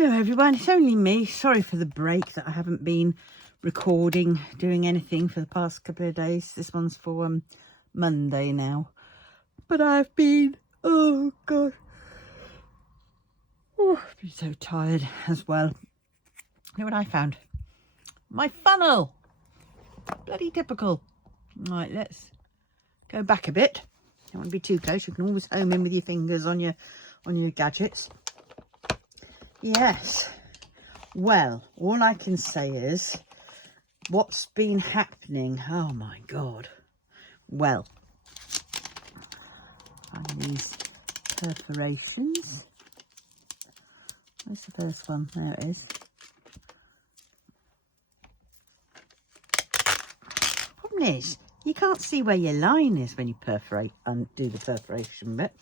Hello everyone, it's only me. Sorry for the break that I haven't been recording, doing anything for the past couple of days. This one's for Monday now. But I've been, oh god, I've been so tired as well. You know what I found? My funnel! Bloody typical. Right, let's go back a bit. Don't want to be too close. You can always home in with your fingers on your gadgets. Yes. Well, all I can say is what's been happening. Oh my god. Well, find these perforations. Where's the first one? There it is. Problem is, you can't see where your line is when you perforate and do the perforation bit.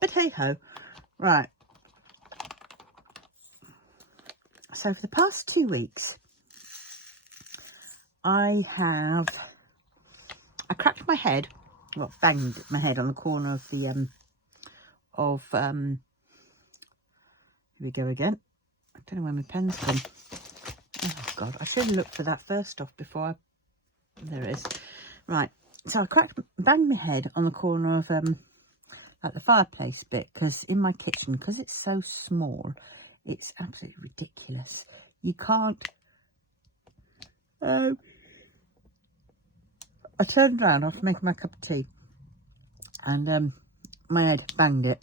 But hey ho. Right. So for the past 2 weeks, I cracked my head, well, banged my head on the corner of the, here we go again. I don't know where my pen's gone. Oh God, I should have looked for that first off before there it is. Right, so I banged my head on the corner of, like the fireplace bit, because in my kitchen, because it's so small, it's absolutely ridiculous. You can't, I turned around after making my cup of tea and my head banged it.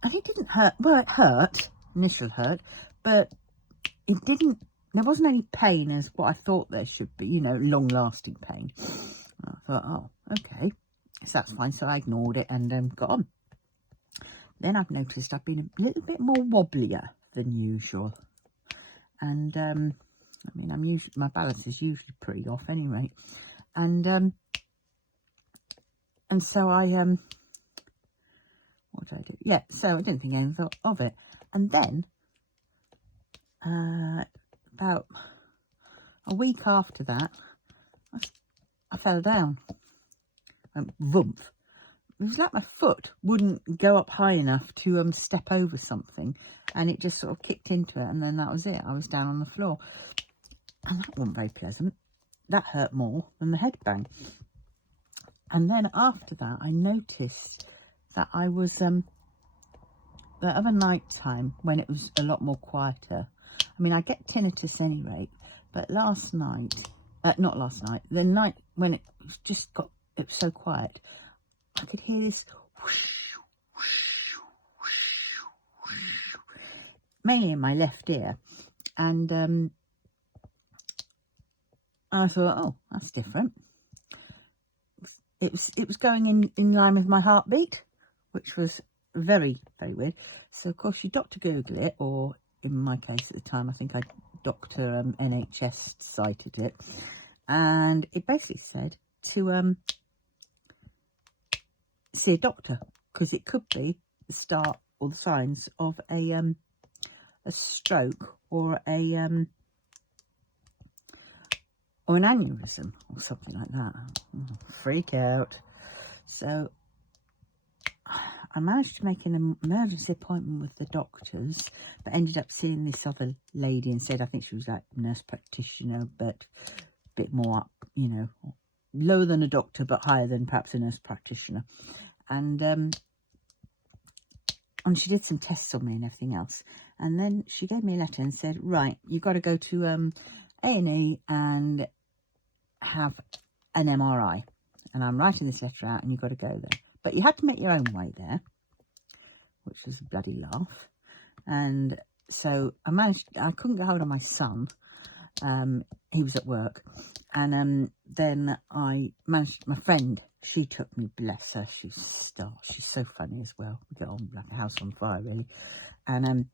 And it didn't hurt. Well, it hurt, initial hurt, but it didn't, there wasn't any pain as what I thought there should be, you know, long-lasting pain. And I thought, oh, okay, so that's fine. So I ignored it and got on. Then I've noticed I've been a little bit more wobblier than usual. And, I mean, my balance is usually pretty off anyway. And so I, what did I do? Yeah, so I didn't think anything of it. And then, about a week after that, I fell down. Went vroomp. It was like my foot wouldn't go up high enough to step over something, and it just sort of kicked into it, and then that was it. I was down on the floor, and that wasn't very pleasant. That hurt more than the head bang. And then after that, I noticed that I was, the other night time when it was a lot more quieter. I mean, I get tinnitus anyway, but last night, not last night, the night when it just got, it was so quiet, I could hear this whoosh, whoosh, whoosh, whoosh, mainly in my left ear. And I thought, oh, that's different. It was going in line with my heartbeat, which was very, very weird. So, of course, you Dr. Google it, or in my case at the time, I think I Dr. NHS cited it. And it basically said to see a doctor, because it could be the start or the signs of a stroke or an aneurysm or something like that. Freak out. So I managed to make an emergency appointment with the doctors, but ended up seeing this other lady instead. I think she was like a nurse practitioner, but a bit more up, you know, lower than a doctor, but higher than perhaps a nurse practitioner. And she did some tests on me and everything else. And then she gave me a letter and said, right, you've got to go to A&E and have an MRI. And I'm writing this letter out and you've got to go there. But you had to make your own way there, which was a bloody laugh. And so I couldn't get hold of my son. He was at work. And then I managed, my friend, she took me, bless her, she's a star. She's so funny as well. We get on like a house on fire, really. And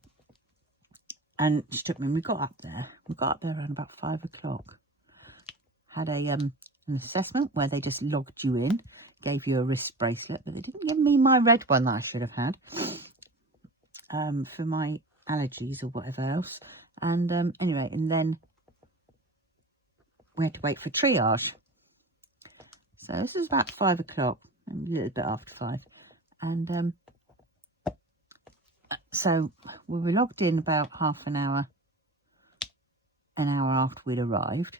she took me, and we got up there. We got up there around about 5 o'clock. Had an assessment where they just logged you in, gave you a wrist bracelet, but they didn't give me my red one that I should have had for my allergies or whatever else. And anyway, and then we had to wait for triage. So this was about 5 o'clock, a little bit after 5. And So we were logged in about half an hour after we'd arrived.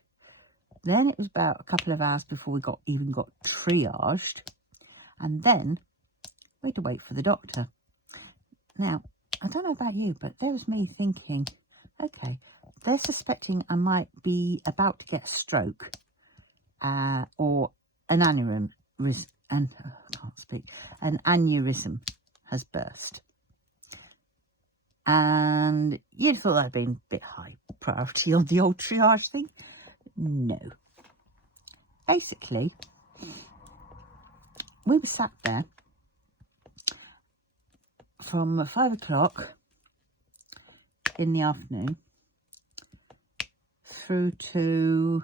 Then it was about a couple of hours before we even got triaged. And then we had to wait for the doctor. Now, I don't know about you, but there was me thinking, okay, they're suspecting I might be about to get a stroke or an aneurysm, an aneurysm has burst. And you'd thought that'd been a bit high priority on the old triage thing. No. Basically, we were sat there from 5 o'clock in the afternoon through to,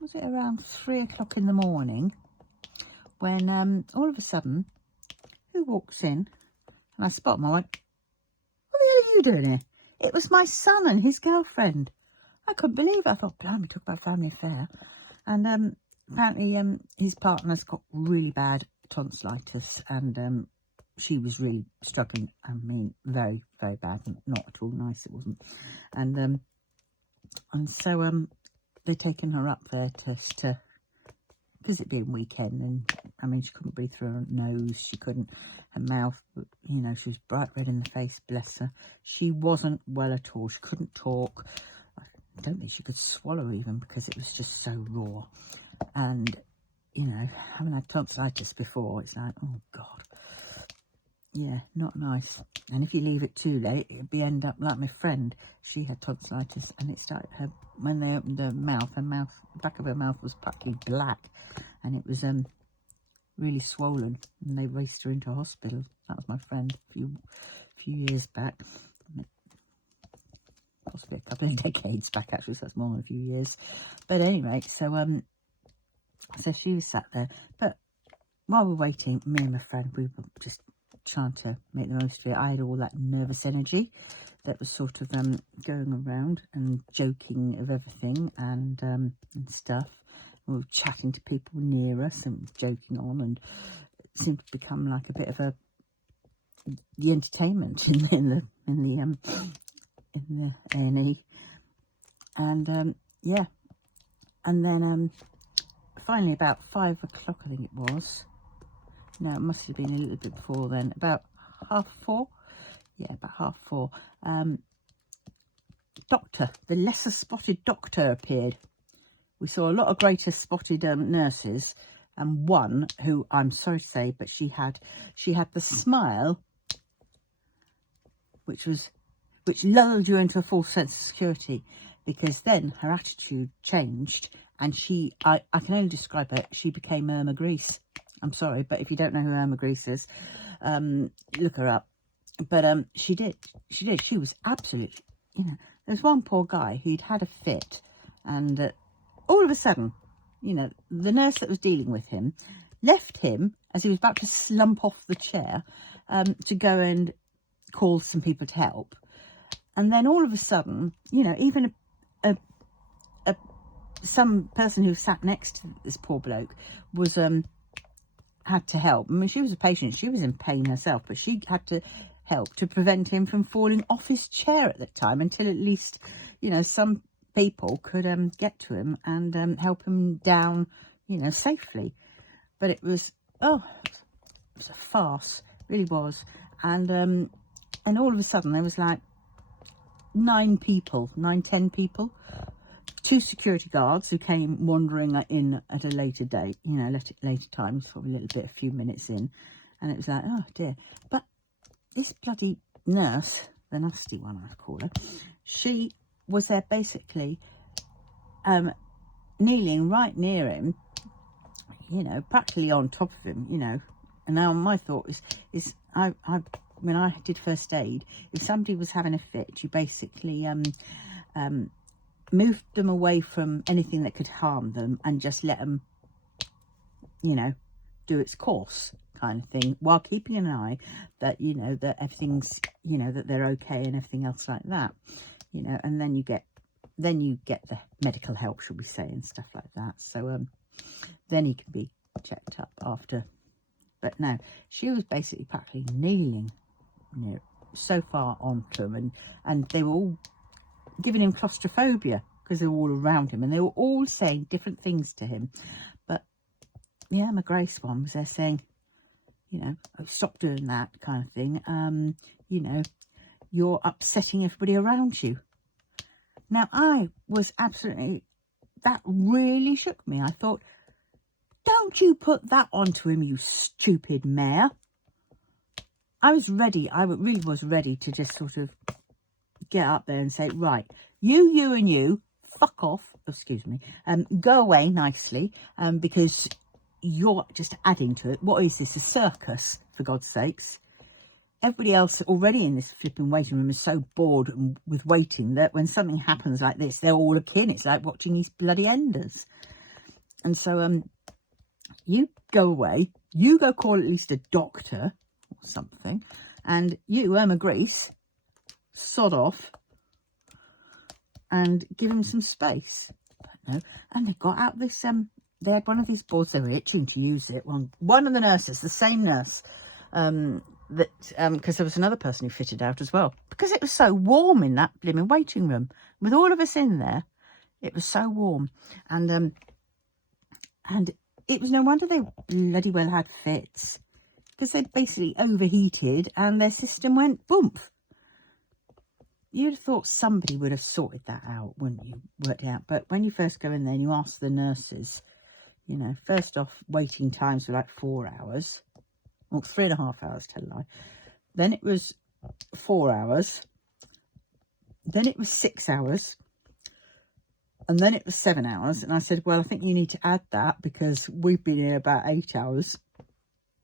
was it around 3 o'clock in the morning, when all of a sudden, who walks in? And I spot him. I went, what the hell are you doing here? It was my son and his girlfriend. I couldn't believe it. I thought, blimey, talk about family affair. And apparently his partner's got really bad tonsillitis, and she was really struggling. I mean, very, very bad. Not at all nice, it wasn't. And so they'd taken her up there to, because it being weekend, and I mean, she couldn't breathe through her nose, she couldn't, her mouth, you know, she was bright red in the face, bless her. She wasn't well at all, she couldn't talk. I don't think she could swallow even, because it was just so raw. And, you know, having had tonsillitis before, it's like, oh God. Yeah, not nice. And if you leave it too late, it'd end up like my friend. She had tonsillitis, and it started her, when they opened her mouth, the back of her mouth was practically black, and it was really swollen, and they raced her into hospital. That was my friend a few years back, possibly a couple of decades back actually, so that's more than a few years. But anyway, so she was sat there, but while we're waiting, me and my friend, we were just trying to make the most of it. I had all that nervous energy that was sort of going around and joking of everything and stuff. We were chatting to people near us and joking on, and it seemed to become like a bit of the entertainment in the A&E. And yeah, and then finally about 5 o'clock, I think it was. No, it must have been a little bit before then, about 4:30. Yeah, about 4:30. The lesser spotted doctor appeared. We saw a lot of greater spotted nurses, and one who, I'm sorry to say, but she had the smile which lulled you into a false sense of security, because then her attitude changed, and I can only describe her, she became Irma Grease. I'm sorry, but if you don't know who Irma Grease is, look her up. But she did. She was absolutely, you know, there's one poor guy who'd had a fit, and all of a sudden, you know, the nurse that was dealing with him left him as he was about to slump off the chair to go and call some people to help. And then all of a sudden, you know, even some person who sat next to this poor bloke was had to help. I mean, she was a patient, she was in pain herself, but she had to help to prevent him from falling off his chair at that time, until at least, you know, some people could get to him and help him down, you know, safely. But it was, oh, it was a farce, it really was. And all of a sudden there was like 10 people, 2 security guards who came wandering in at a later date, you know, later times, probably a few minutes in, and it was like, oh dear. But this bloody nurse, the nasty one I call her, she was there basically kneeling right near him, you know, practically on top of him, you know. And now my thought is when I did first aid, if somebody was having a fit, you basically moved them away from anything that could harm them and just let them, you know, do its course, kind of thing, while keeping an eye that, you know, that everything's, you know, that they're okay and everything else like that, you know. And then you get the medical help, should we say, and stuff like that. So then he can be checked up after. But no, she was basically practically kneeling you know, so far onto him, and they were all giving him claustrophobia because they were all around him, and they were all saying different things to him. But yeah, my Grace one was there saying, you know, oh, stop doing that kind of thing. You know, you're upsetting everybody around you. Now, I was absolutely, that really shook me. I thought, don't you put that onto him, you stupid mayor. I was ready, I really was ready to just sort of get up there and say, right, you and you, fuck off, excuse me, go away nicely, because you're just adding to it. What is this, a circus, for God's sakes? Everybody else already in this flipping waiting room is so bored with waiting that when something happens like this, they're all akin. It's like watching these bloody enders. And so you go away, you go call at least a doctor or something, and you, Irma Grease, sod off and give him some space. But no, and they got out this, they had one of these boards, they were itching to use it. One of the nurses, the same nurse, because there was another person who fitted out as well, because it was so warm in that blimmin' waiting room with all of us in there. It was so warm, and it was no wonder they bloody well had fits, because they basically overheated and their system went boom. You'd have thought somebody would have sorted that out, wouldn't you? Worked it out. But when you first go in there and you ask the nurses, you know, first off, waiting times were like 4 hours. Well, 3.5 hours, tell a lie. Then it was 4 hours. Then it was 6 hours. And then it was 7 hours. And I said, well, I think you need to add that because we've been here about 8 hours.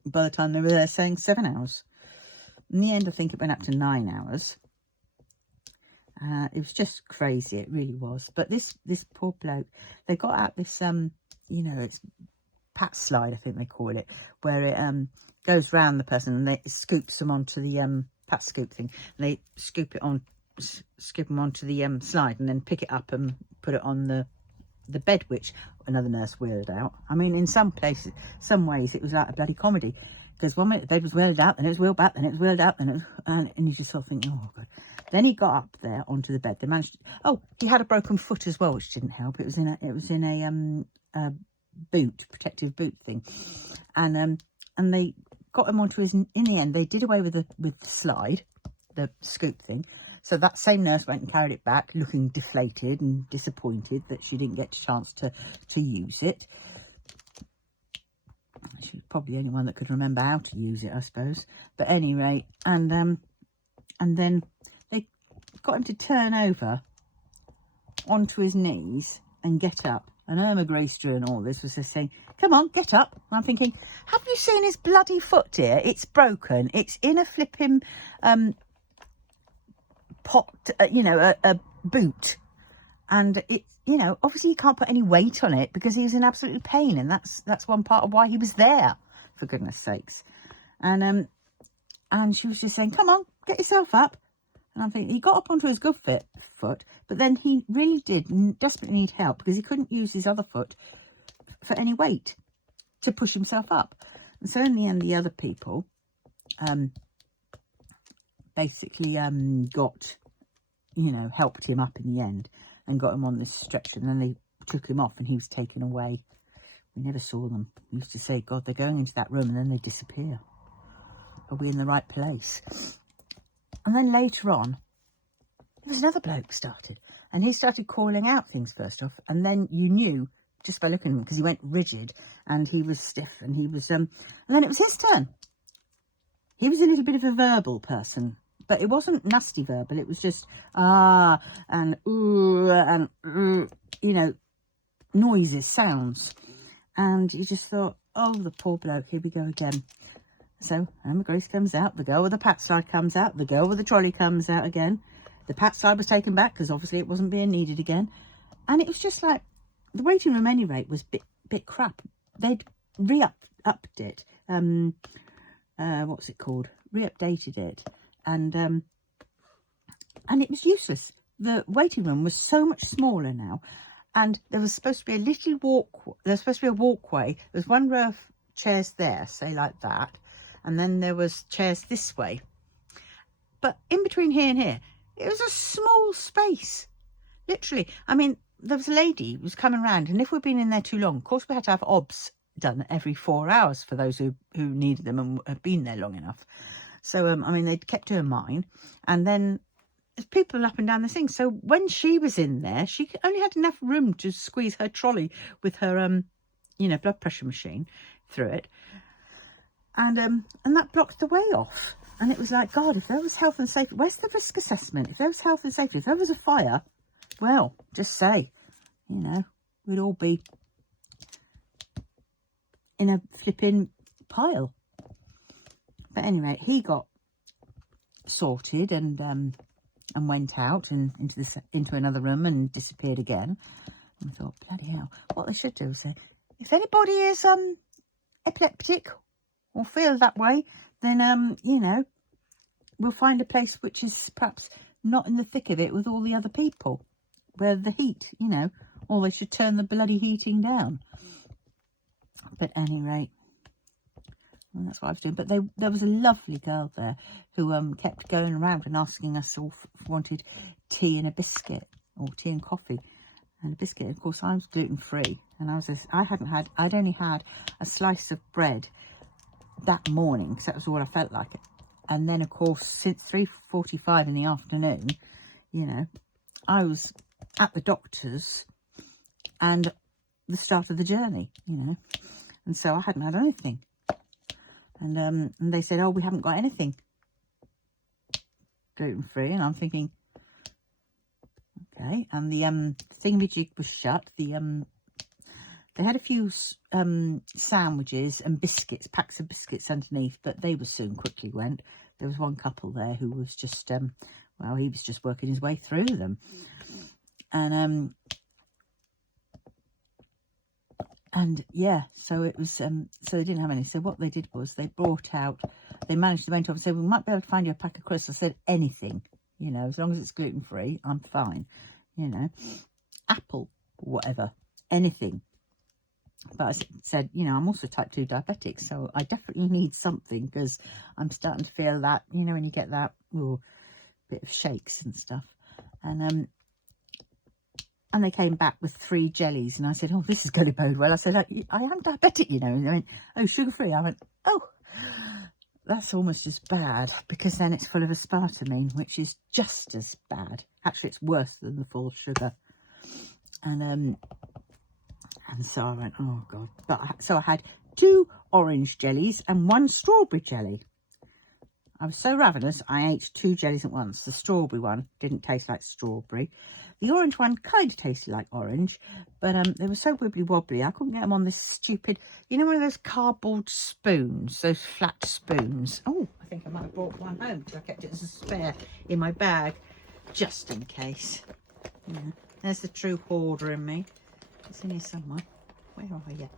By the time they were there saying 7 hours. In the end, I think it went up to 9 hours. It was just crazy. It really was. But this poor bloke, they got out this, you know, it's pat slide, I think they call it, where it goes round the person and it scoops them onto the pat scoop thing. And they scoop them onto the slide and then pick it up and put it on the bed, which another nurse wheeled out. I mean, in some places, some ways, it was like a bloody comedy. Because 1 minute the bed was wheeled out, then it was wheeled back, then it was wheeled out, then it was, and you just sort of think, oh God. Then he got up there onto the bed. They managed to, oh, he had a broken foot as well, which didn't help. It was in a boot, protective boot thing, and they got him onto his. In the end, they did away with the slide, the scoop thing. So that same nurse went and carried it back, looking deflated and disappointed that she didn't get a chance to use it. She was probably the only one that could remember how to use it, I suppose. But anyway, and then they got him to turn over onto his knees and get up. And Irma Grace during all this was just saying, come on, get up. And I'm thinking, have you seen his bloody foot here? It's broken. It's in a flipping pot, you know, a boot. And it, you know, obviously you can't put any weight on it because he was in absolute pain. And that's one part of why he was there, for goodness sakes. And she was just saying, come on, get yourself up. And I'm thinking, he got up onto his good foot, but then he really did desperately need help because he couldn't use his other foot for any weight to push himself up. And so in the end, the other people basically got, you know, helped him up in the end and got him on this stretcher. And then they took him off and he was taken away. We never saw them. We used to say, God, they're going into that room and then they disappear. Are we in the right place? And then later on, there was another bloke started. And he started calling out things first off. And then you knew just by looking at him, because he went rigid and he was stiff and he was... and then it was his turn. He was a little bit of a verbal person. But it wasn't nasty verbal. It was just, and ooh, and you know, noises, sounds. And you just thought, oh, the poor bloke, here we go again. So Irma Grace comes out, the girl with the pat slide comes out, the girl with the trolley comes out again. The pat slide was taken back because obviously it wasn't being needed again. And it was just like, the waiting room any rate was bit crap. They'd re-upped it. What's it called? Re-updated it. And it was useless. The waiting room was so much smaller now. And there was supposed to be a little walkway. There was one row of chairs there, say like that. And then there was chairs this way. But in between here and here, it was a small space. Literally. I mean, there was a lady who was coming around, and if we'd been in there too long, of course we had to have OBS done every 4 hours for those who needed them and have been there long enough. So, I mean, they'd kept her in mind. And then there's people up and down the thing. So when she was in there, she only had enough room to squeeze her trolley with her, blood pressure machine through it. And that blocked the way off. And it was like, God, if there was health and safety, where's the risk assessment? If there was health and safety, if there was a fire, well, just say, we'd all be in a flipping pile. But anyway, he got sorted and went out and into another room and disappeared again. And I thought, bloody hell, what they should do is say, if anybody is epileptic or feel that way, then we'll find a place which is perhaps not in the thick of it with all the other people, where the heat, or they should turn the bloody heating down. But at any rate, well, that's what I was doing. But there was a lovely girl there who kept going around and asking us all if we wanted tea and a biscuit, or tea and coffee and a biscuit. And of course, I was gluten-free, and I'd only had a slice of bread that morning, because that was all I felt like. And then, of course, since 3:45 in the afternoon, I was at the doctor's and the start of the journey, and so I hadn't had anything. And they said, oh, we haven't got anything gluten-free. And I'm thinking, okay. And the thingamajig was shut. They had a few sandwiches and biscuits, packs of biscuits underneath, but they were quickly went. There was one couple there who was just, he was just working his way through them. And yeah, so it was, so they didn't have any. So what they did was they managed to went off and said, we might be able to find you a pack of crisps. I said, anything, as long as it's gluten-free, I'm fine, apple, whatever, anything. But I said, I'm also type 2 diabetic, so I definitely need something, because I'm starting to feel that, when you get that bit of shakes and stuff. And they came back with 3 jellies, and I said, oh, this is going to bode well. I said, I am diabetic, And they went, oh, sugar-free. I went, oh, that's almost as bad, because then it's full of aspartame, which is just as bad. Actually, it's worse than the full sugar. And so I went, oh, God. So I had 2 orange jellies and 1 strawberry jelly. I was so ravenous, I ate 2 jellies at once. The strawberry one didn't taste like strawberry. The orange one kind of tasted like orange, but they were so wibbly-wobbly, I couldn't get them on this stupid, one of those cardboard spoons, those flat spoons. Oh, I think I might have brought one home, because I kept it as a spare in my bag, just in case. There's the true hoarder in me. It's in here somewhere. Where are you?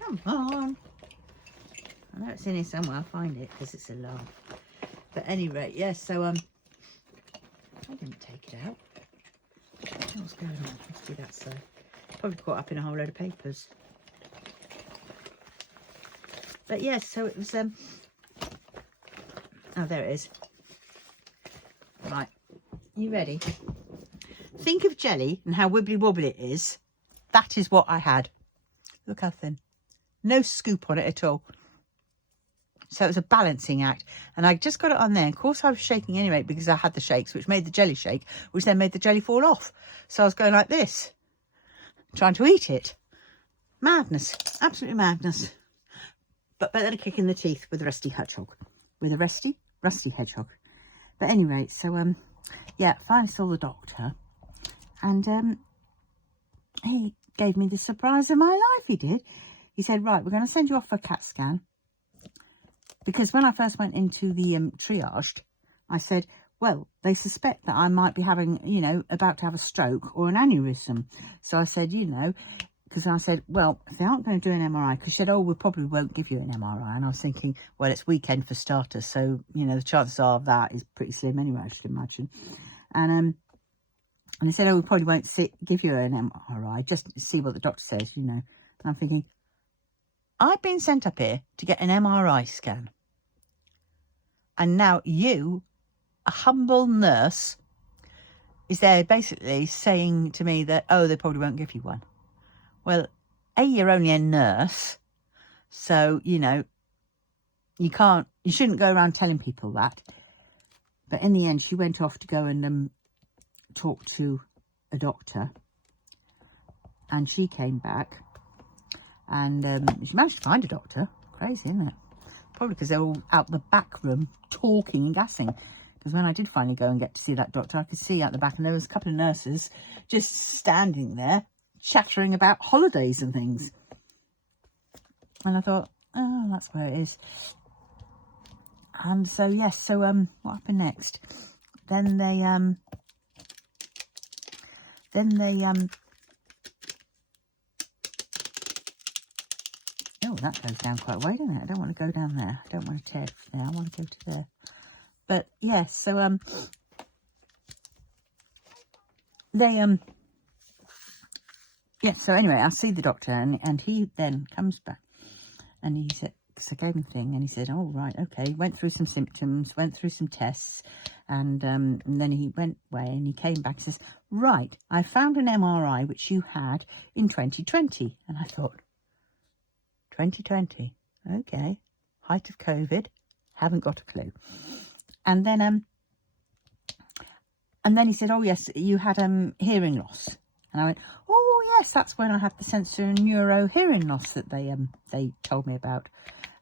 Come on. I know it's in here somewhere. I'll find it, because it's a laugh. But at any rate, yes, so I didn't take it out. What's going on? Let's do that, so probably caught up in a whole load of papers. But yes, so it was oh, there it is. Right, you ready? Think of jelly and how wibbly wobbly it is. That is what I had. Look how thin. No scoop on it at all. So it was a balancing act. And I just got it on there. Of course, I was shaking anyway, because I had the shakes, which made the jelly shake, which then made the jelly fall off. So I was going like this, trying to eat it. Madness. Absolute madness. But better than a kick in the teeth with a rusty hedgehog. With a rusty hedgehog. But anyway, so, yeah, finally saw the doctor. And he gave me the surprise of my life, he did. He said, right, we're going to send you off for a CAT scan. Because when I first went into the triage, I said, well, they suspect that I might be having, about to have a stroke or an aneurysm. So I said, because I said, well, if they aren't going to do an MRI, because she said, oh, we probably won't give you an MRI. And I was thinking, well, it's weekend for starters. So, the chances are of that is pretty slim anyway, I should imagine. And they said, oh, we probably won't give you an MRI, just to see what the doctor says, And I'm thinking, I've been sent up here to get an MRI scan. And now you, a humble nurse, is there basically saying to me that, oh, they probably won't give you one. Well, A, you're only a nurse, so, you know, you shouldn't go around telling people that. But in the end, she went off to go and talk to a doctor. And she came back and she managed to find a doctor. Crazy, isn't it? Probably because they're all out the back room talking and gassing. Because when I did finally go and get to see that doctor, I could see out the back and there was a couple of nurses just standing there chattering about holidays and things. And I thought, oh, that's where it is. And so, yes, so what happened next? Then they oh, that goes down quite a way, doesn't it? I don't want to go down there. I don't want to tear it there. I want to go to there. But yes, so so anyway, I see the doctor and he then comes back and he said, because I gave him a thing, and he said, oh, right, okay, went through some symptoms, went through some tests, and then he went away and he came back and says, right, I found an MRI which you had in 2020. And I thought, 2020, okay, height of COVID, haven't got a clue. And then he said, oh, yes, you had hearing loss. And I went, oh, yes, that's when I had the sensory neuro hearing loss that they told me about.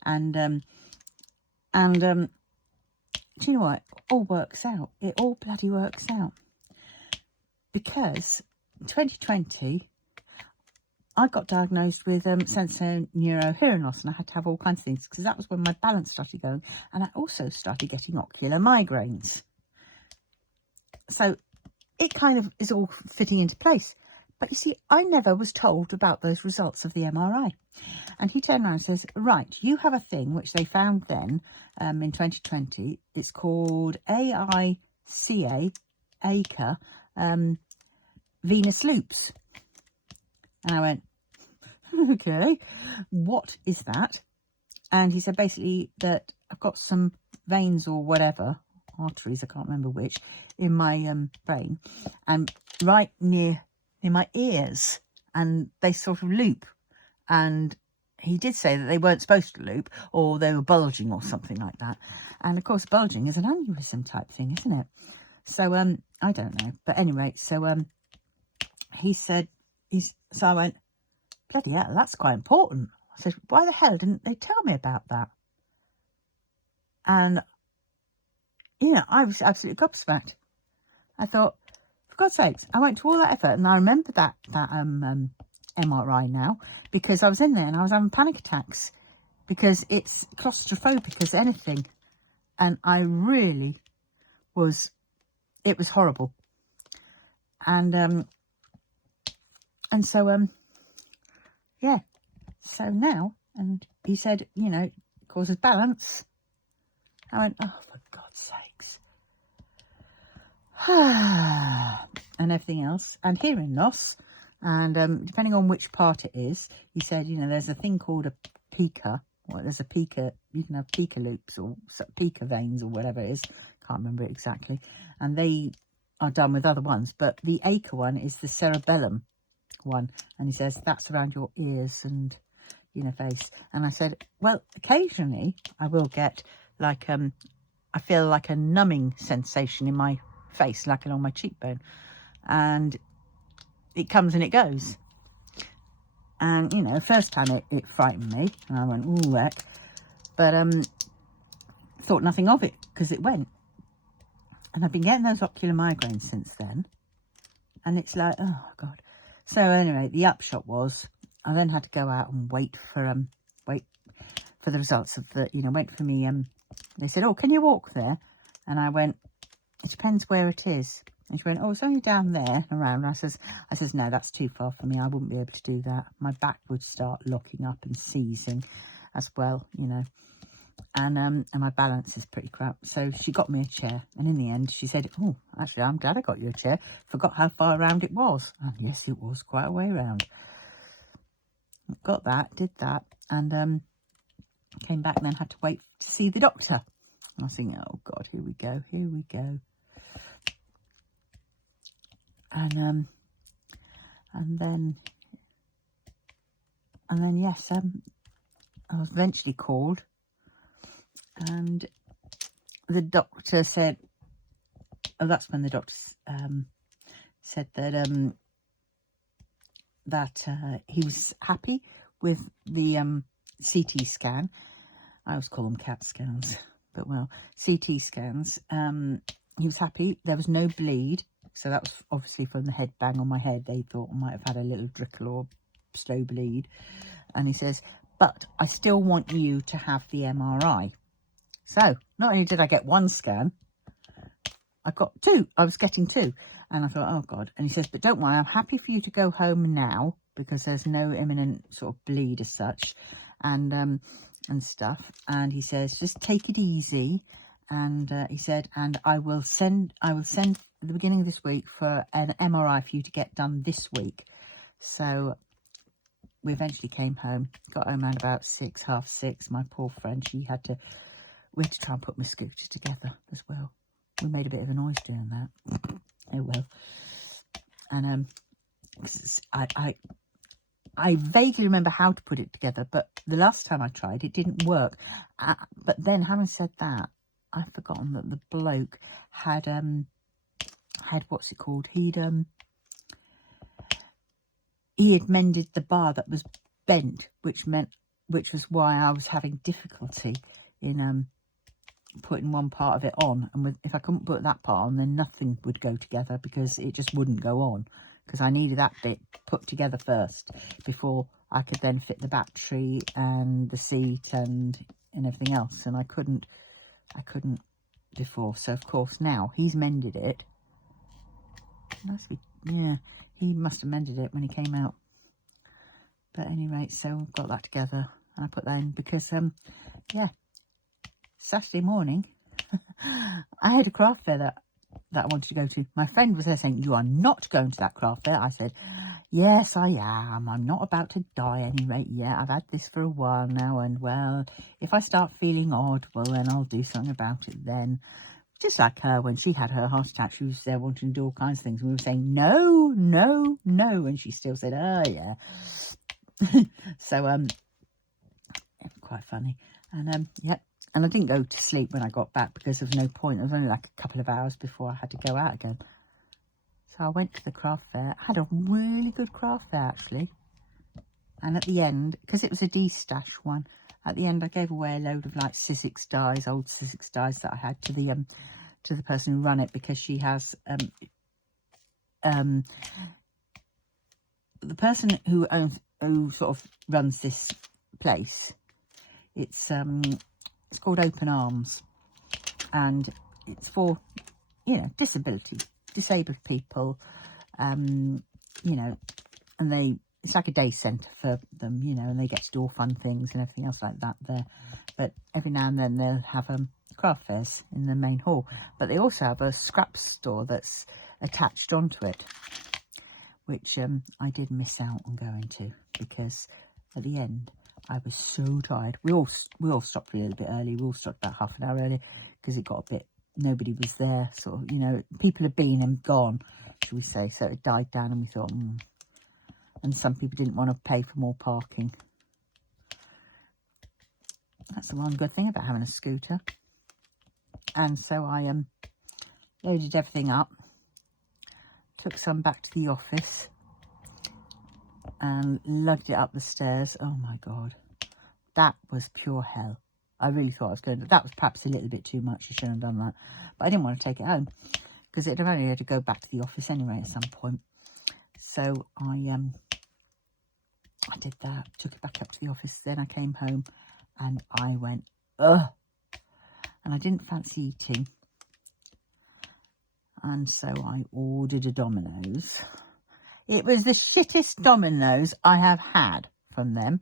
And do you know what? It all works out. It all bloody works out. Because in 2020, I got diagnosed with sensory neuro hearing loss, and I had to have all kinds of things because that was when my balance started going, and I also started getting ocular migraines. So it kind of is all fitting into place. But you see, I never was told about those results of the MRI. And he turned around and says, right, you have a thing which they found then in 2020. It's called AICA venous loops. And I went, okay, what is that? And he said basically that I've got some veins or whatever, arteries, I can't remember which, in my brain, and right near in my ears, and they sort of loop. And he did say that they weren't supposed to loop, or they were bulging or something like that. And of course, bulging is an aneurysm type thing, isn't it? So I don't know, but anyway, so he said, so I went, bloody hell, that's quite important. I said, why the hell didn't they tell me about that? And you know, I was absolutely gobsmacked. I thought, for God's sakes, I went to all that effort, and I remember that MRI now, because I was in there and I was having panic attacks because it's claustrophobic as anything, and I really was. It was horrible, and so yeah. So now, and he said, you know, it causes balance. I went, oh, for God's sakes. And everything else, and hearing loss, and depending on which part it is, he said, you know, there's a thing called a pica, or there's a pica, you can have pica loops or pica veins or whatever it is, can't remember it exactly, and they are done with other ones, but the ACA one is the cerebellum one, and he says that's around your ears and, you know, face. And I said, well, occasionally I will get like I feel like a numbing sensation in my face, like along my cheekbone, and it comes and it goes. And you know, the first time it frightened me, and I went, ooh, heck, but thought nothing of it because it went. And I've been getting those ocular migraines since then, and it's like, oh God. So anyway, the upshot was I then had to go out and wait for the results of the, you know, wait for me. They said, oh, can you walk there? And I went, it depends where it is. And she went, oh, it's only down there and around. And I says, no, that's too far for me. I wouldn't be able to do that. My back would start locking up and seizing as well, you know. And my balance is pretty crap. So she got me a chair. And in the end, she said, oh, actually, I'm glad I got you a chair. Forgot how far around it was. And yes, it was quite a way round. Got that, did that. And came back and then had to wait to see the doctor. I was thinking, oh God, here we go, here we go. And then yes, I was eventually called, and the doctor said, oh, that's when the doctor said that he was happy with the CT scan. I always call them CAT scans, but well, CT scans. He was happy. There was no bleed. So that was obviously from the head bang on my head. They thought I might have had a little trickle or slow bleed. And he says, but I still want you to have the MRI. So not only did I get one scan, I got two. I was getting two. And I thought, oh God. And he says, but don't worry, I'm happy for you to go home now because there's no imminent sort of bleed as such and stuff. And he says, just take it easy. And he said, and I will send at the beginning of this week for an MRI for you to get done this week. So we eventually came home, got home around about 6, half 6. My poor friend, we had to try and put my scooter together as well. We made a bit of a noise doing that. Oh well. And I vaguely remember how to put it together, but the last time I tried, it didn't work. But then, having said that, I've forgotten that the bloke had what's it called? He had mended the bar that was bent, which was why I was having difficulty in putting one part of it on. And if I couldn't put that part on, then nothing would go together because it just wouldn't go on. Because I needed that bit put together first before I could then fit the battery and the seat and everything else. And I couldn't before. So of course now he's mended it. Yeah, he must have mended it when he came out. But anyway, so I've got that together and I put that in because yeah, Saturday morning I had a craft fair that I wanted to go to. My friend was there saying, you are not going to that craft fair. I said, yes, I am. I'm not about to die anyway. Yeah, I've had this for a while now. And, well, if I start feeling odd, well, then I'll do something about it then. Just like her, when she had her heart attack, she was there wanting to do all kinds of things. And we were saying, no, no, no. And she still said, oh, yeah. So, quite funny. And, yeah. And I didn't go to sleep when I got back because there was no point. It was only like a couple of hours before I had to go out again. So I went to the craft fair. I had a really good craft fair, actually. And at the end, because it was a D-stash one, at the end I gave away a load of like Sizzix dies, old Sizzix dies that I had to the person who ran it, because she has the person who sort of runs this place. It's called Open Arms, and it's for, you know, disabled people, you know, and it's like a day centre for them, you know, and they get to do all fun things and everything else like that there. But every now and then they'll have craft fairs in the main hall, but they also have a scrap store that's attached onto it, which I did miss out on going to, because at the end I was so tired. We all stopped a little bit early. We all stopped about half an hour early because it got a bit, nobody was there, sort of, you know, people had been and gone, should we say. So it died down, and we thought, and some people didn't want to pay for more parking. That's the one good thing about having a scooter. And so I loaded everything up, took some back to the office, and lugged it up the stairs. Oh my God, that was pure hell. I really thought I was going to, that was perhaps a little bit too much. I shouldn't have done that, but I didn't want to take it home because it'd have only had to go back to the office anyway at some point. So I did that, took it back up to the office. Then I came home and I went, ugh, and I didn't fancy eating. And so I ordered a Domino's. It was the shittest Domino's I have had from them.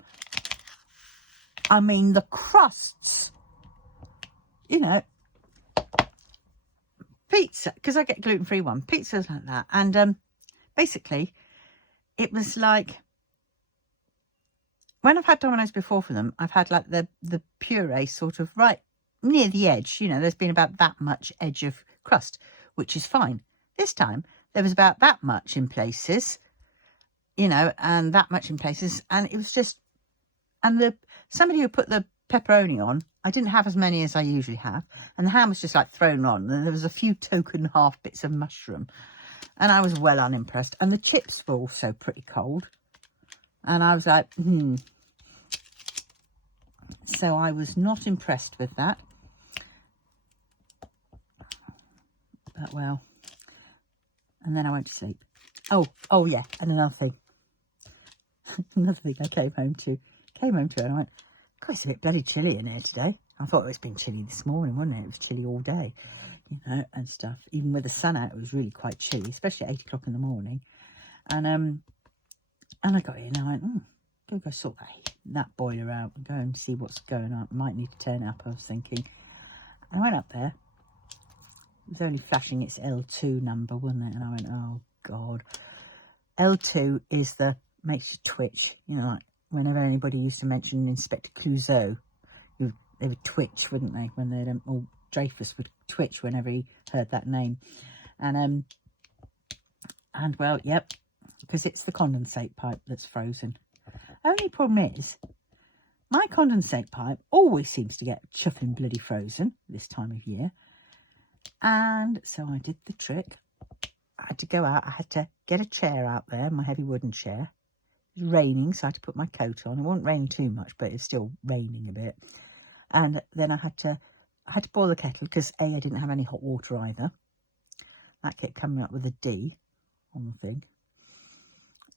I mean, the crusts, you know, pizza, because I get gluten-free one, pizzas like that. And basically, it was like, when I've had Domino's before from them, I've had like the puree sort of right near the edge. You know, there's been about that much edge of crust, which is fine. This time, there was about that much in places, you know, and that much in places. And it was just, and somebody who put the pepperoni on, I didn't have as many as I usually have. And the ham was just like thrown on. And there was a few token half bits of mushroom. And I was well unimpressed. And the chips were also pretty cold. And I was like, So I was not impressed with that. But well, and then I went to sleep. Oh yeah, and another thing. Another thing I came home to and I went, God, it's a bit bloody chilly in here today. I thought it's been chilly this morning, wasn't it? It was chilly all day, you know, and stuff. Even with the sun out, it was really quite chilly, especially at 8 o'clock in the morning. And I got in and I went, go sort that boiler out and go and see what's going on. Might need to turn it up, I was thinking. And I went up there. It was only flashing its L2 number, wasn't it? And I went, oh, God. L2 is makes you twitch. You know, like whenever anybody used to mention Inspector Clouseau, they would twitch, wouldn't they? When they'd, or Dreyfus would twitch whenever he heard that name. And well, yep, because it's the condensate pipe that's frozen. Only problem is, my condensate pipe always seems to get chuffing bloody frozen this time of year. And so I did the trick. I had to go out. I had to get a chair out there, my heavy wooden chair. It was raining, so I had to put my coat on. It wasn't raining too much, but it's still raining a bit. And then I had to boil the kettle because I didn't have any hot water either. That kept coming up with a D on the thing.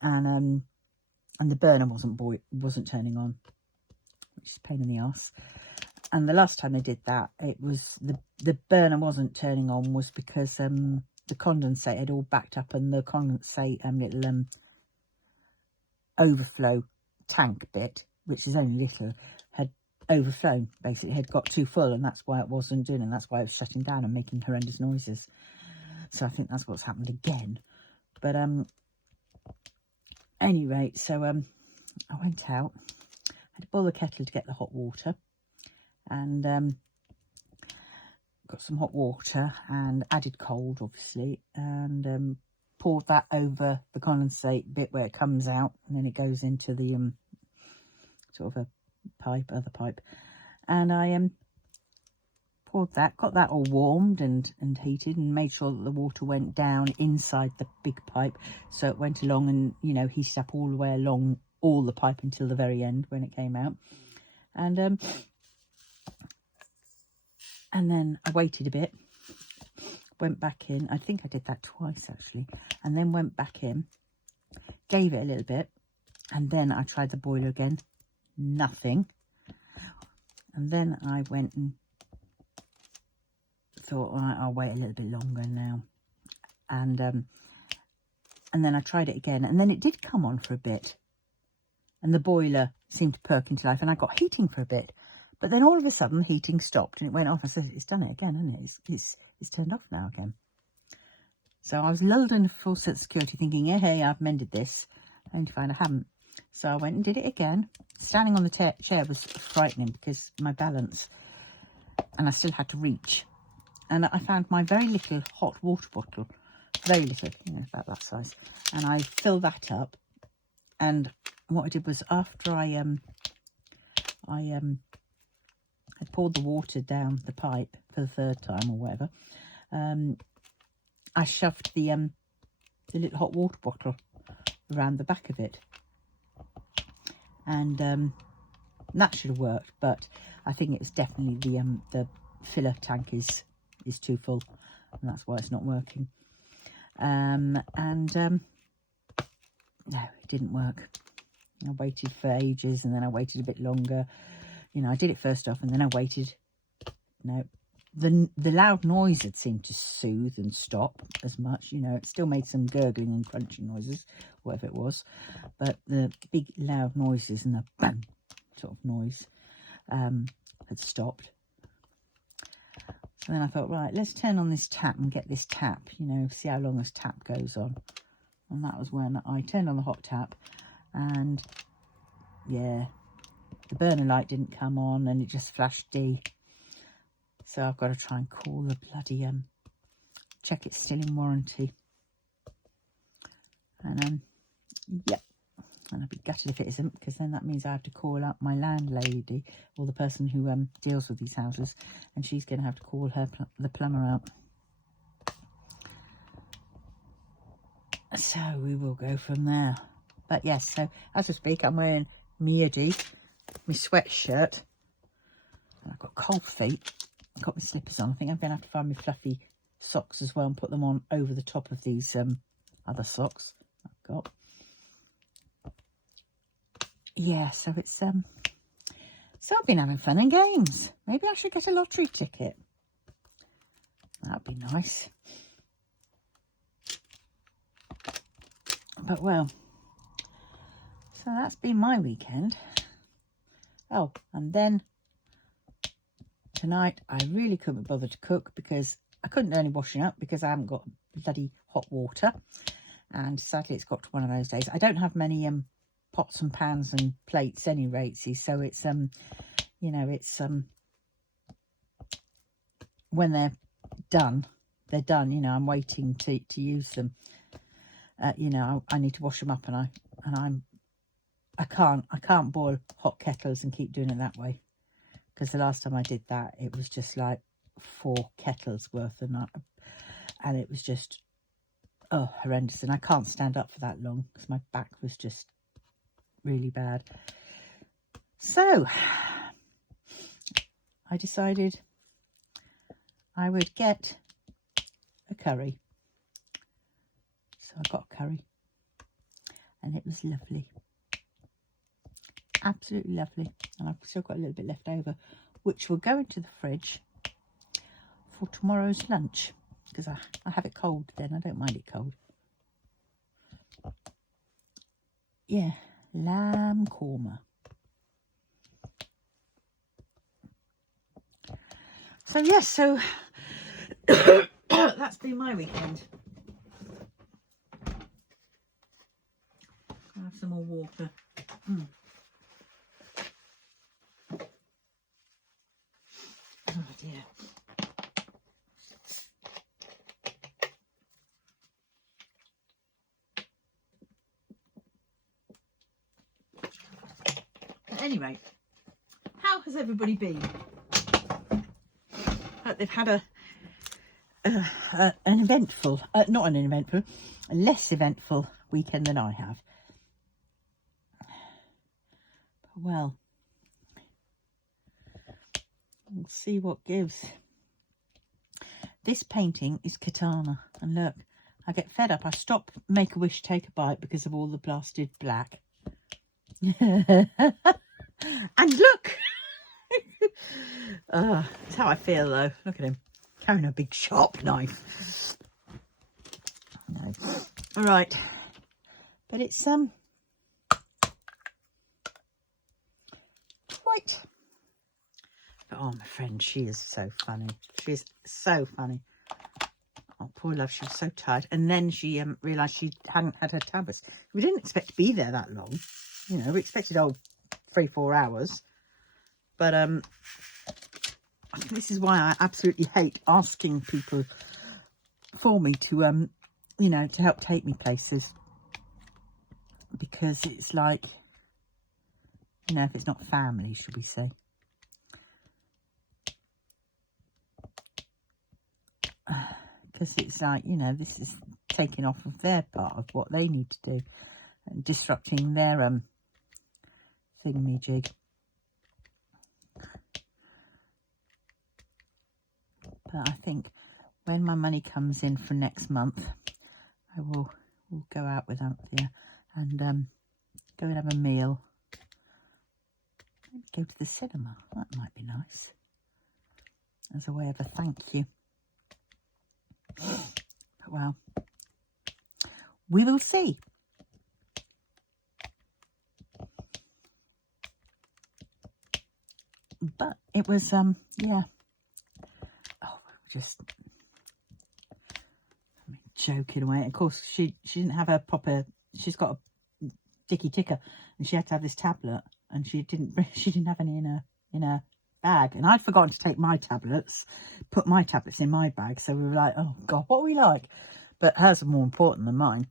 And the burner wasn't turning on, which is a pain in the arse. And the last time I did that, it was the burner wasn't turning on was because the condensate had all backed up, and the condensate little overflow tank bit, which is only little, had overflown. Basically, had got too full, and that's why it wasn't doing, and that's why it was shutting down and making horrendous noises. So I think that's what's happened again. But any rate, so I went out. I had to boil the kettle to get the hot water, and got some hot water and added cold, obviously, and poured that over the condensate bit where it comes out, and then it goes into the sort of a other pipe, and I poured that, got that all warmed and heated, and made sure that the water went down inside the big pipe, so it went along and, you know, heated up all the way along all the pipe until the very end when it came out. And then I waited a bit, went back in. I think I did that twice actually, and then went back in, gave it a little bit, and then I tried the boiler again. Nothing. And then I went and thought, all right, I'll wait a little bit longer now. And then I tried it again, and then it did come on for a bit, and the boiler seemed to perk into life, and I got heating for a bit. But then all of a sudden, the heating stopped and it went off. I said, it's done it again, hasn't it? It's turned off now again. So I was lulled in full sense of security, thinking, hey, I've mended this. Only to find I haven't. So I went and did it again. Standing on the chair was frightening because my balance, and I still had to reach. And I found my very little hot water bottle, very little, you know, about that size. And I filled that up. And what I did was, after I poured the water down the pipe for the third time or whatever, I shoved the little hot water bottle around the back of it, and that should have worked. But I think it was definitely the filler tank is too full, and that's why it's not working. No, it didn't work. I waited for ages, and then I waited a bit longer. You know, I did it first off, and then I waited. No, the loud noise had seemed to soothe and stop as much. You know, it still made some gurgling and crunching noises, whatever it was. But the big loud noises and the bang sort of noise had stopped. So then I thought, right, let's turn on this tap and get this tap, you know, see how long this tap goes on. And that was when I turned on the hot tap, and yeah, the burner light didn't come on, and it just flashed D. So I've got to try and call the bloody, check it's still in warranty. And, yep. And I'd be gutted if it isn't, because then that means I have to call up my landlady, or the person who deals with these houses, and she's going to have to call the plumber out. So we will go from there. But yes, so as we speak, I'm wearing my hoodie, my sweatshirt, and I've got cold feet. I've got my slippers on. I think I'm going to have to find my fluffy socks as well and put them on over the top of these other socks I've got. Yeah, so it's so I've been having fun and games. Maybe I should get a lottery ticket. That'd be nice. But well, so that's been my weekend. Oh, and then tonight I really couldn't be bothered to cook because I couldn't do any washing up because I haven't got bloody hot water. And sadly it's got to one of those days. I don't have many pots and pans and plates any ratesy, so it's you know, it's when they're done, you know. I'm waiting to use them. You know, I need to wash them up, and I can't boil hot kettles and keep doing it that way, because the last time I did that it was just like 4 kettles worth, and it was just horrendous, and I can't stand up for that long because my back was just really bad. So I decided I would get a curry. So I got a curry and it was lovely, absolutely lovely, and I've still got a little bit left over, which will go into the fridge for tomorrow's lunch, because I have it cold then. I don't mind it cold. Yeah, lamb korma. So yes, so that's been my weekend. I'll have some more water. Oh dear. At any rate, how has everybody been? They've had a less eventful weekend than I have. But well, we'll see what gives. This painting is Catana, and look, I get fed up. I stop Make-A-Wish Take a Bite because of all the blasted black. And look! That's how I feel though. Look at him carrying a big sharp knife. No. All right, but it's quite. But oh, my friend, she is so funny. She's so funny. Oh, poor love, she was so tired, and then she realised she hadn't had her tablets. We didn't expect to be there that long, you know. We expected 3-4 hours, but this is why I absolutely hate asking people for me to you know, to help take me places, because it's like, you know, if it's not family, should we say. Because it's like, you know, this is taking off of their part of what they need to do and disrupting their thingamajig. But I think when my money comes in for next month, we'll go out with Anthea and go and have a meal. Maybe go to the cinema. That might be nice, as a way of a thank you. But well, we will see. But it was yeah. Oh, just joking away. Of course, she didn't have a proper. She's got a dicky ticker, and she had to have this tablet, and she didn't have any in her bag, and I'd forgotten to take my tablets, put my tablets in my bag. So we were like, oh God, what are we like? But hers are more important than mine,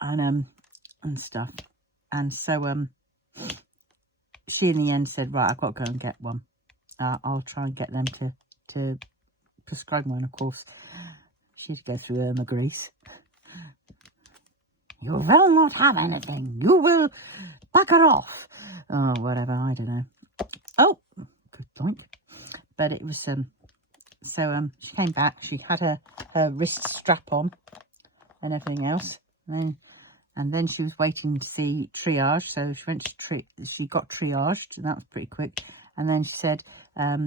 and stuff. And so she in the end said, right, I've got to go and get one. I'll try and get them to prescribe one. Of course, she had to go through Irma Grease. You will not have anything. You will bugger off. Oh, whatever. I don't know. Oh, good point. But it was so she came back. She had her wrist strap on and everything else. And then she was waiting to see triage. So she went to she got triaged, and that was pretty quick. And then she said,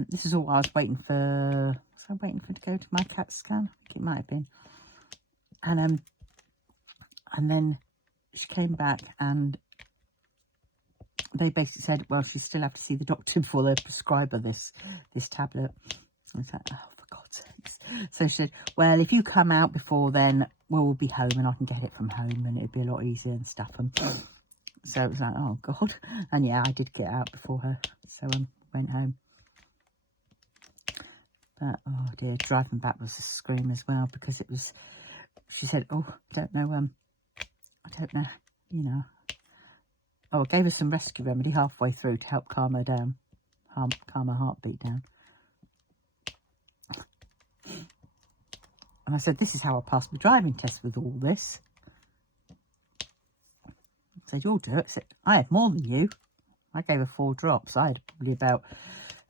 this is all I was waiting for. Was I waiting for it to go to my CAT scan? I think it might have been. And then she came back, and they basically said, well, she still have to see the doctor before they prescribe her this tablet. I was like, oh, for God's sakes. So she said, well, if you come out before then, we'll be home and I can get it from home and it'd be a lot easier and stuff. So it was like, oh God. And yeah, I did get out before her. So went home. But oh dear, driving back was a scream as well, because it was, she said, oh, I don't know, you know. Oh, I gave her some rescue remedy halfway through to help calm her down, calm her heartbeat down. And I said, this is how I passed my driving test with all this. I said, you'll do it. I said, I had more than you. I gave her 4 drops. I had probably about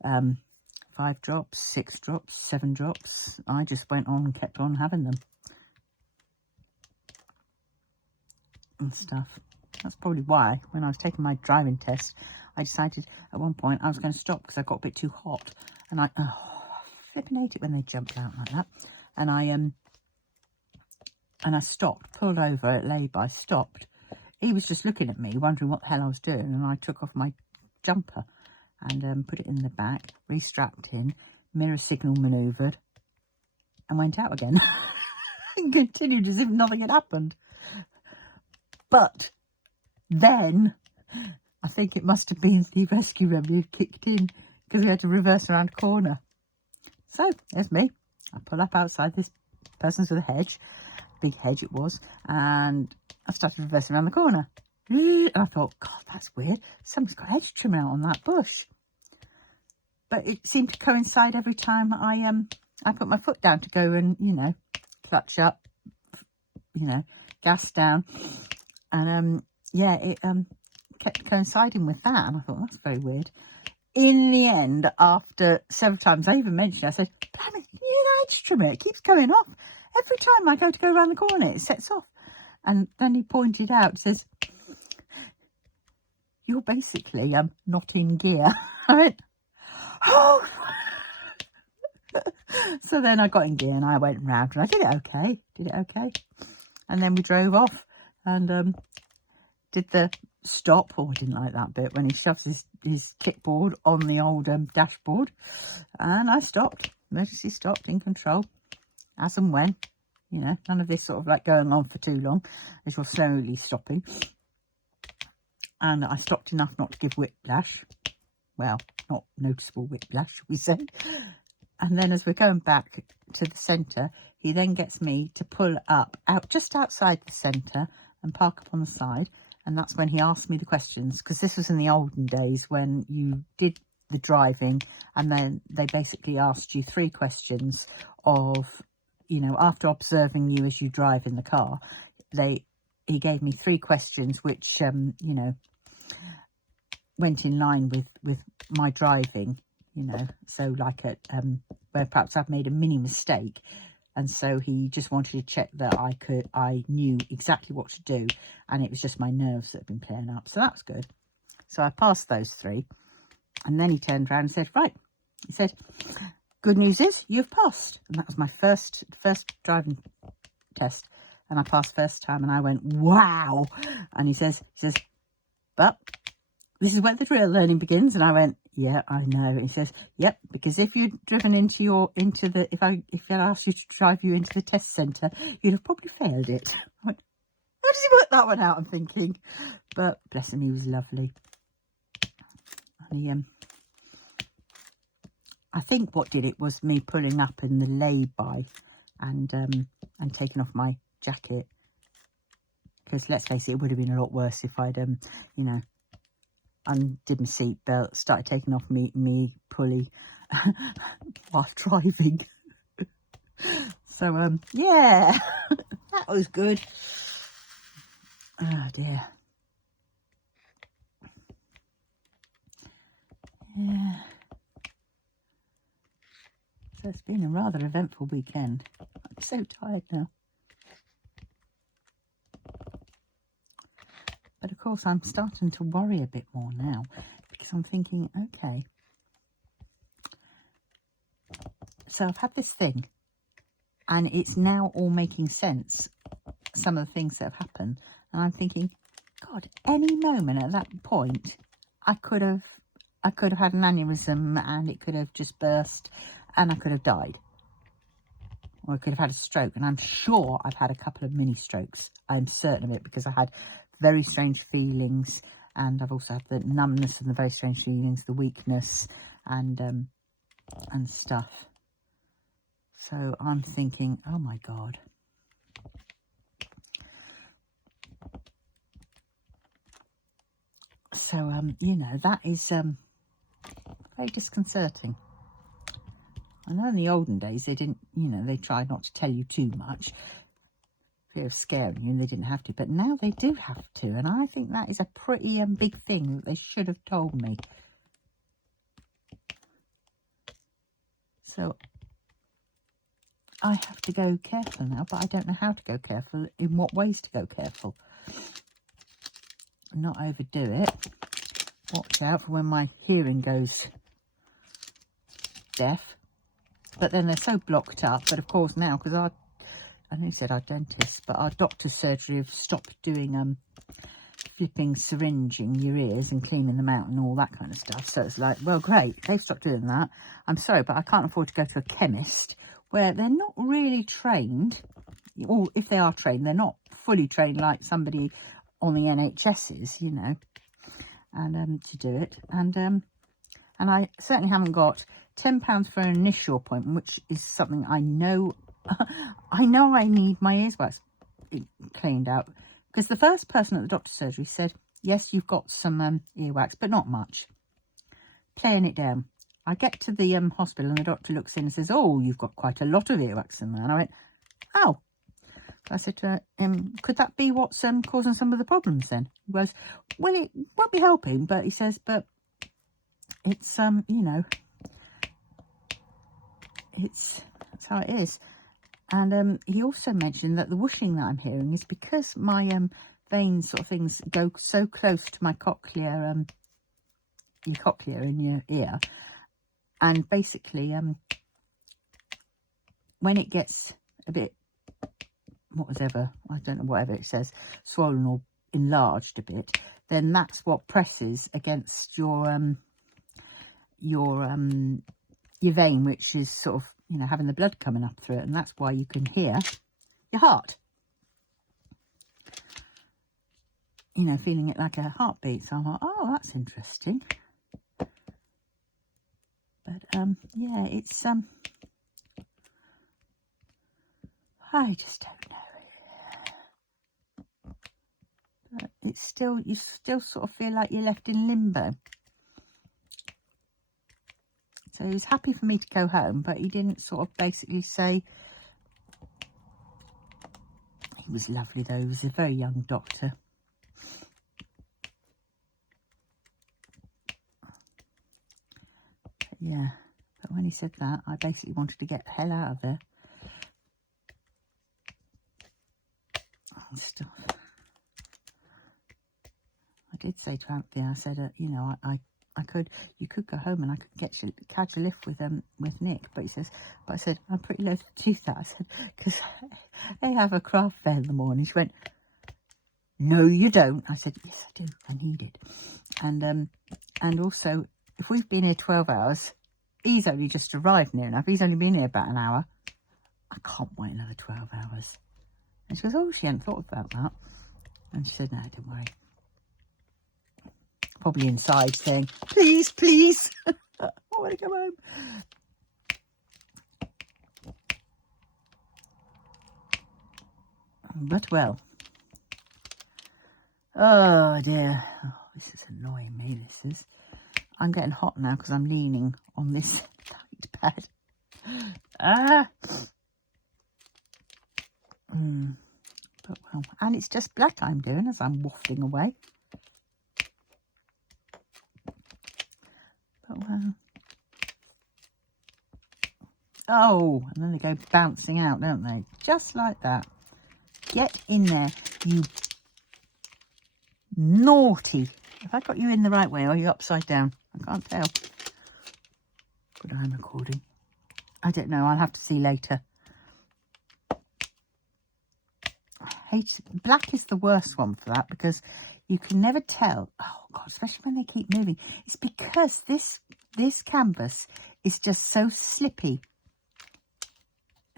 5 drops, 6 drops, 7 drops. I just went on and kept on having them. And stuff. That's probably why, when I was taking my driving test, I decided at one point I was going to stop because I got a bit too hot. And I flipping hate it when they jumped out like that. And I stopped, pulled over at lay-by, stopped. He was just looking at me, wondering what the hell I was doing. And I took off my jumper and put it in the back, re-strapped in, mirror signal manoeuvred, and went out again. And continued as if nothing had happened. But then, I think it must have been the rescue remedy had kicked in, because we had to reverse around a corner. So, there's me. I pull up outside this person's with a hedge, big hedge it was, and I started reversing around the corner. And I thought, God, that's weird. Somebody's got hedge trim out on that bush. But it seemed to coincide every time I put my foot down to go and, you know, clutch up, you know, gas down. And, yeah, it kept coinciding with that. And I thought, that's very weird. In the end, after several times, I even mentioned it, I said, Pammy, can you hear that hedge trimmer? It keeps going off. Every time I go around the corner, it sets off. And then he pointed out, says, you're basically not in gear. I went, oh. So then I got in gear and I went round and I did it okay. And then we drove off and did the stop. Oh, I didn't like that bit when he shoves his kickboard on the old dashboard. And I stopped, emergency stopped, in control, as and when. You know, none of this sort of like going on for too long, as you're slowly stopping. And I stopped enough not to give whiplash. Well, not noticeable whiplash, we say. And then as we're going back to the centre, he then gets me to pull up out just outside the centre and park up on the side. And that's when he asked me the questions, because this was in the olden days when you did the driving and then they basically asked you 3 questions of, you know, after observing you as you drive in the car, he gave me 3 questions which, you know, went in line with my driving, you know, so like at where perhaps I've made a mini mistake. And so he just wanted to check that I knew exactly what to do. And it was just my nerves that had been playing up. So that was good. So I passed those 3. And then he turned around and said, right. He said, good news is you've passed. And that was my first driving test. And I passed first time and I went, wow. And he says, but this is where the real learning begins. And I went, yeah, I know. He says, yep, because if you'd driven if I asked you to drive you into the test centre, you'd have probably failed it. I went, how does he work that one out? I'm thinking. But bless him, he was lovely. And I think what did it was me pulling up in the lay-by and taking off my jacket. Because let's face it, it would have been a lot worse if I'd, you know, undid my seatbelt, started taking off me pulley while driving. So, yeah, that was good. Oh, dear. Yeah. So it's been a rather eventful weekend. I'm so tired now. But of course, I'm starting to worry a bit more now because I'm thinking, okay, so I've had this thing and it's now all making sense, some of the things that have happened. And I'm thinking, God, any moment at that point, I could have had an aneurysm and it could have just burst and I could have died. Or I could have had a stroke. And I'm sure I've had a couple of mini strokes. I'm certain of it because I had very strange feelings, and I've also had the numbness and the very strange feelings, the weakness and stuff. So I'm thinking, oh my God. So you know, that is very disconcerting. I know in the olden days they didn't, you know, they tried not to tell you too much, fear of scaring you, and they didn't have to, but now they do have to, and I think that is a pretty big thing that they should have told me. So I have to go careful now, but I don't know how to go careful, in what ways to go careful. Not overdo it. Watch out for when my hearing goes deaf. But then they're so blocked up. But of course now, because I know you said our dentist, but our doctor's surgery have stopped doing flipping syringing your ears and cleaning them out and all that kind of stuff. So it's like, well, great, they've stopped doing that. I'm sorry, but I can't afford to go to a chemist where they're not really trained. Or if they are trained, they're not fully trained like somebody on the NHS is, you know, and to do it. And I certainly haven't got £10 for an initial appointment, which is something I know. I know I need my ears wax cleaned out, because the first person at the doctor's surgery said, yes, you've got some earwax, but not much. Playing it down. I get to the hospital and the doctor looks in and says, oh, you've got quite a lot of earwax in there. And I went, oh. I said to him, could that be what's causing some of the problems then? He goes, well, it won't be helping, but he says, but it's, you know, that's how it is. And he also mentioned that the whooshing that I'm hearing is because my veins sort of things go so close to my cochlea, your cochlea in your ear. And basically, when it gets a bit, whatever it says, swollen or enlarged a bit, then that's what presses against your vein, which is sort of, you know, having the blood coming up through it, and that's why you can hear your heart, you know, feeling it like a heartbeat. So I'm like, oh, that's interesting. But yeah, it's I just don't know. But it's still, you still sort of feel like you're left in limbo. So he was happy for me to go home, but he didn't sort of basically say. He was lovely though. He was a very young doctor. But yeah, but when he said that, I basically wanted to get the hell out of there. And stuff. I did say to Anthony, I said, you know, you could go home and I could catch a lift with Nick. But he says, but I said, I'm pretty loath to do that. I said, because they have a craft fair in the morning. She went, no, you don't. I said, yes, I do. I need it. And also, if we've been here 12 hours, he's only just arrived near enough. He's only been here about an hour. I can't wait another 12 hours. And she goes, oh, she hadn't thought about that. And she said, no, don't worry. Probably inside saying, please, please, I want to go home. But well. Oh dear. Oh, this is annoying me, this is. I'm getting hot now because I'm leaning on this light pad. Ah. But well, and it's just black I'm doing as I'm wafting away. But well. Oh, and then they go bouncing out, don't they? Just like that. Get in there, you naughty. Have I got you in the right way or are you upside down? I can't tell. But I'm recording. I don't know. I'll have to see later. Black is the worst one for that because you can never tell. Oh God, especially when they keep moving. It's because this canvas is just so slippy.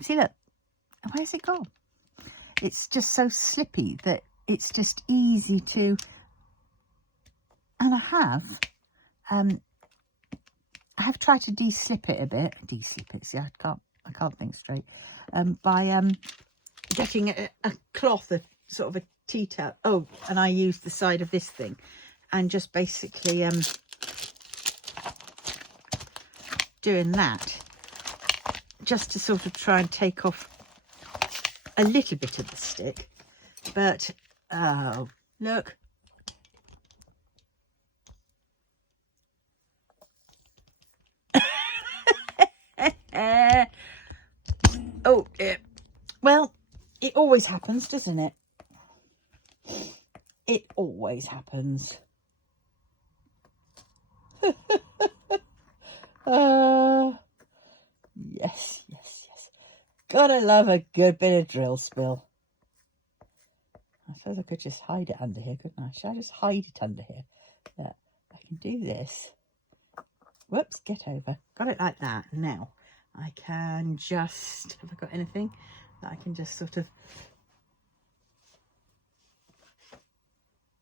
See, look, where's it gone? It's just so slippy that it's just easy to. And I have tried to de-slip it a bit. De-slip it. See, I can't think straight. By getting a cloth, a sort of a tea towel. Oh, and I used the side of this thing and just basically doing that just to sort of try and take off a little bit of the stick. But oh, look. Oh, yeah. Well, it always happens, doesn't it? It always happens. Yes, yes, yes. Gotta love a good bit of drill spill. I suppose I could just hide it under here, couldn't I? Should I just hide it under here? Yeah, I can do this. Whoops, get over. Got it like that. Now, I can just... Have I got anything that I can just sort of...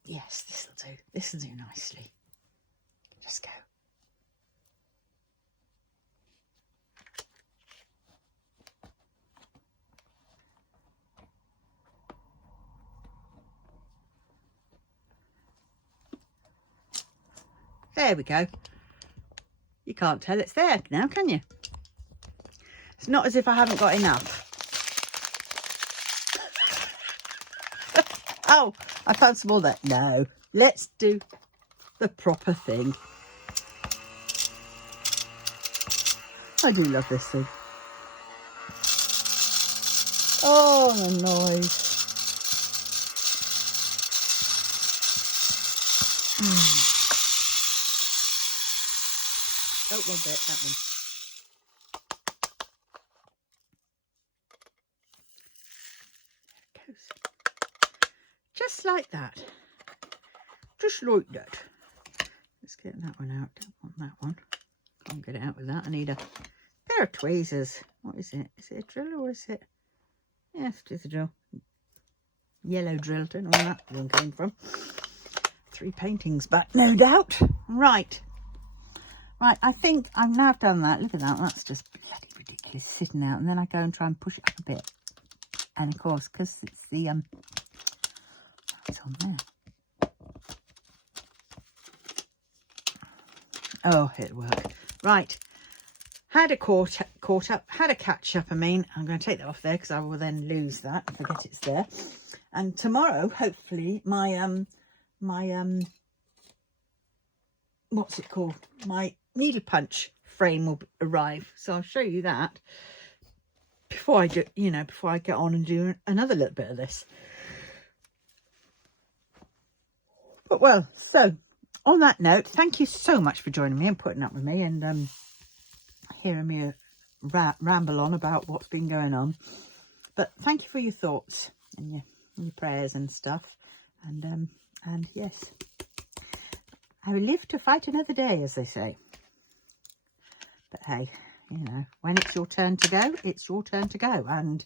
Yes, this'll do. This'll do nicely. Just go. There we go. You can't tell it's there now, can you? It's not as if I haven't got enough. Oh, I found some more there. No, let's do the proper thing. I do love this thing. Oh, the noise. Oh, one bit, that one. There it goes. Just like that. Just like that. Let's get that one out. Don't want that one. Can't get it out with that. I need a pair of tweezers. What is it? Is it a drill or is it? Yes, it is a drill. Yellow drill. Don't know where that one came from. 3 paintings back, no doubt. Right. Right, I think I've now done that. Look at that. That's just bloody ridiculous sitting out. And then I go and try and push it up a bit. And of course, because it's the it's on there. Oh, it'll work. Right. Had a caught up, had a catch up, I mean. I'm going to take that off there because I will then lose that and forget it's there. And tomorrow, hopefully, my what's it called? My needle punch frame will arrive. So I'll show you that before I do, before I get on and do another little bit of this. But well, so on that note, thank you so much for joining me and putting up with me and hearing me ramble on about what's been going on. But thank you for your thoughts and your prayers and stuff. And yes, I will live to fight another day, as they say. But hey, when it's your turn to go, it's your turn to go. And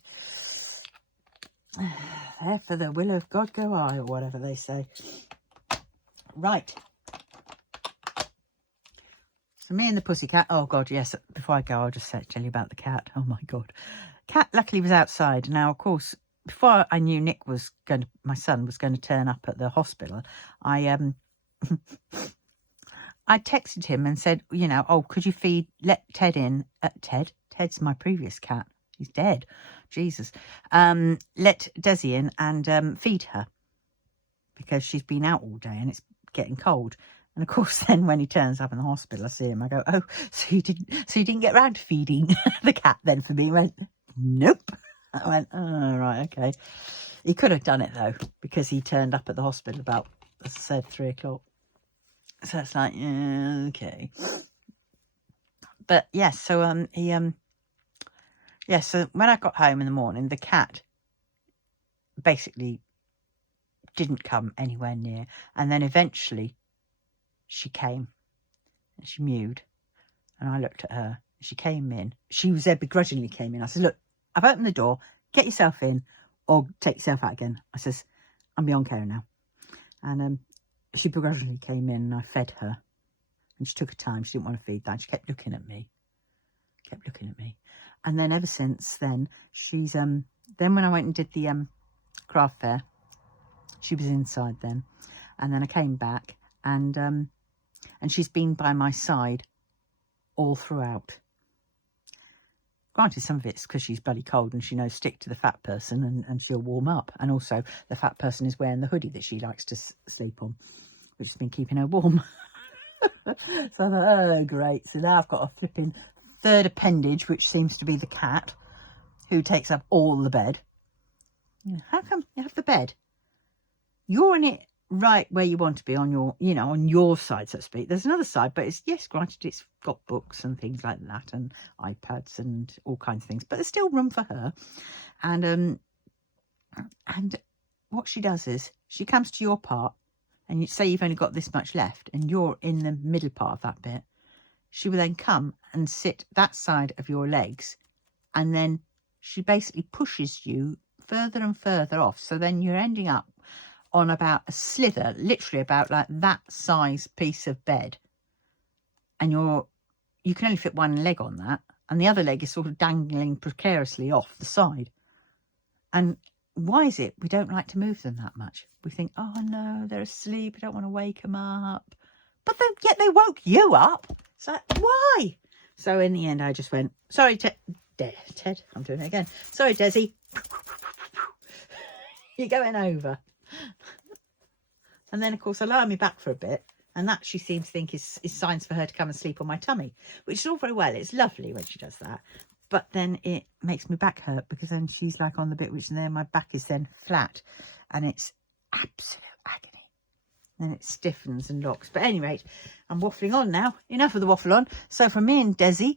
there for the will of God go I, or whatever they say. Right. So me and the pussycat. Oh, God, yes. Before I go, I'll just tell you about the cat. Oh, my God. Cat luckily was outside. Now, of course, before I knew my son was going to turn up at the hospital, I I texted him and said, you know, oh, could you let Ted in? Ted's my previous cat. He's dead. Jesus. Let Desi in and feed her, because she's been out all day and it's getting cold. And of course, then when he turns up in the hospital, I see him. I go, oh, so you didn't get round to feeding the cat then for me? He went, nope. I went, oh, right, okay. He could have done it though, because he turned up at the hospital about, as I said, 3 o'clock. So it's like, yeah, okay. But yes, so so when I got home in the morning, the cat basically didn't come anywhere near, and then eventually she came and she mewed, and I looked at her. She came in. She was there, begrudgingly came in. I said, look, I've opened the door. Get yourself in, or take yourself out again. I says, I'm beyond care now. And she begrudgingly came in, and I fed her, and she took her time. She didn't want to feed that. She kept looking at me. And then ever since then, she's then when I went and did the craft fair, she was inside then, and then I came back, and she's been by my side all throughout. Granted, some of it's because she's bloody cold and she knows stick to the fat person and she'll warm up. And also the fat person is wearing the hoodie that she likes to sleep on, which has been keeping her warm. So I thought, oh, great. So now I've got a flipping third appendage, which seems to be the cat, who takes up all the bed. How come you have the bed? You're in it right where you want to be, on your, you know, on your side, so to speak. There's another side, but it's, yes, granted, it's got books and things like that, and iPads and all kinds of things, but there's still room for her. And what she does is she comes to your part, and you say you've only got this much left, and you're in the middle part of that bit. She will then come and sit that side of your legs, and then she basically pushes you further and further off. So then you're ending up on about a slither, literally about like that size piece of bed, and you can only fit one leg on that, and the other leg is sort of dangling precariously off the side. And why is it we don't like to move them that much? We think, oh no, they're asleep, I don't want to wake them up, but yet they woke you up. So why? So in the end, I just went, sorry, Ted, I'm doing it again. Sorry, Desi, you're going over. And then, of course, I lie me back for a bit, and that she seems to think is signs for her to come and sleep on my tummy, which is all very well. It's lovely when she does that. But then it makes my back hurt, because then she's like on the bit which then my back is then flat, and it's absolute agony. Then it stiffens and locks. But anyway, I'm waffling on now. Enough of the waffle on. So from me and Desi,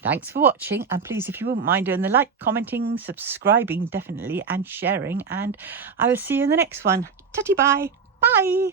thanks for watching, and please, if you wouldn't mind doing the like, commenting, subscribing definitely, and sharing, and I will see you in the next one. Tutty bye. Bye.